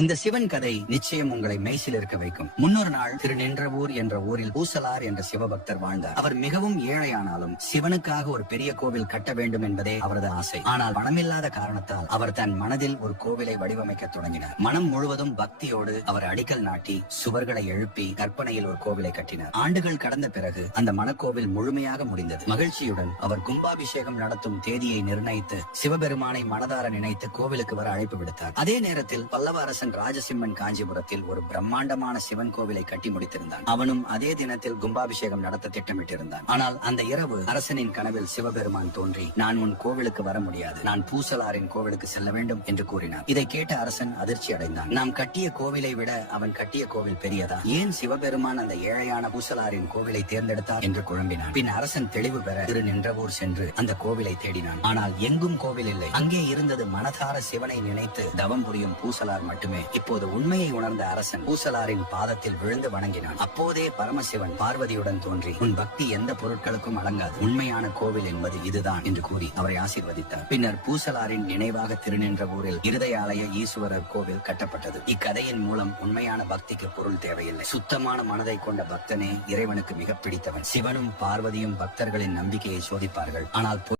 இந்த சிவன் கதை நிச்சயம் உங்களை மெய்சில் இருக்க வைக்கும். முன்னொரு நாள் திருநின்றவூர் என்ற ஊரில் பூசலார் என்ற சிவபக்தர் வாழ்ந்தார். அவர் மிகவும் ஏழையானாலும் சிவனுக்காக ஒரு பெரிய கோவில் கட்ட வேண்டும் என்பதே அவரது ஆசை. ஆனால் பணமில்லாத காரணத்தால் அவர் தன் மனதில் ஒரு கோவிலை வடிவமைக்க தொடங்கினார். மனம் முழுவதும் பக்தியோடு அவர் அடிக்கல் நாட்டி சுவர்களை எழுப்பி கற்பனையில் ஒரு கோவிலை கட்டினார். ஆண்டுகள் கடந்த பிறகு அந்த மனக்கோவில் முழுமையாக முடிந்தது. மகிழ்ச்சியுடன் அவர் கும்பாபிஷேகம் நடத்தும் தேதியை நிர்ணயித்து சிவபெருமானை மனதார நினைத்து கோவிலுக்கு வர அழைப்பு விடுத்தார். அதே நேரத்தில் பல்லவ அரசன் ராஜசிம்மன் காஞ்சிபுரத்தில் ஒரு பிரம்மாண்டமான சிவன் கோவிலை கட்டி முடித்திருந்தான். அவனும் அதே தினத்தில் கும்பாபிஷேகம் நடத்த திட்டமிட்டிருந்தான். ஆனால் அந்த இரவு அரசனின் கனவில் சிவபெருமான் தோன்றி, நான் உன் கோவிலுக்கு வர முடியாது, நான் பூசலாரின் கோவிலுக்கு செல்ல வேண்டும் என்று கூறினார். இதை கேட்ட அரசன் அதிர்ச்சி அடைந்தான். நாம் கட்டிய கோவிலை விட அவன் கட்டிய கோவில் பெரியதா? ஏன் சிவபெருமான் அந்த ஏழையான பூசலாரின் கோவிலை தேர்ந்தெடுத்தார் என்று குழம்பினான். பின் அரசன் தெளிவு பெற திருநின்றவூர் சென்று அந்த கோவிலை தேடினான். ஆனால் எங்கும் கோவில் இல்லை. அங்கே இருந்தது மனதார சிவனை நினைத்து தவம் புரியும் பூசலார் மட்டுமே. இப்போது உண்மையை உணர்ந்த அரசன் பூசலாரின் பாதத்தில் விழுந்து வணங்கினான். அப்போதே பரமசிவன் பார்வதியுடன் தோன்றி, உன் பக்தி எந்த பொருட்களுக்கும் அடங்காது, உண்மையான கோவில் என்பது இதுதான் என்று கூறி அவரை ஆசீர்வதித்தார். பின்னர் பூசலாரின் நினைவாக திருநின்றவூரில் இருதயாலய ஈஸ்வரர் கோவில் கட்டப்பட்டது. இக்கதையின் மூலம் உண்மையான பக்திக்கு பொருள் தேவையில்லை. சுத்தமான மனதை கொண்ட பக்தனே இறைவனுக்கு மிக பிடித்தவன். சிவனும் பார்வதியும் பக்தர்களின் நம்பிக்கையை சோதிப்பார்கள். ஆனால்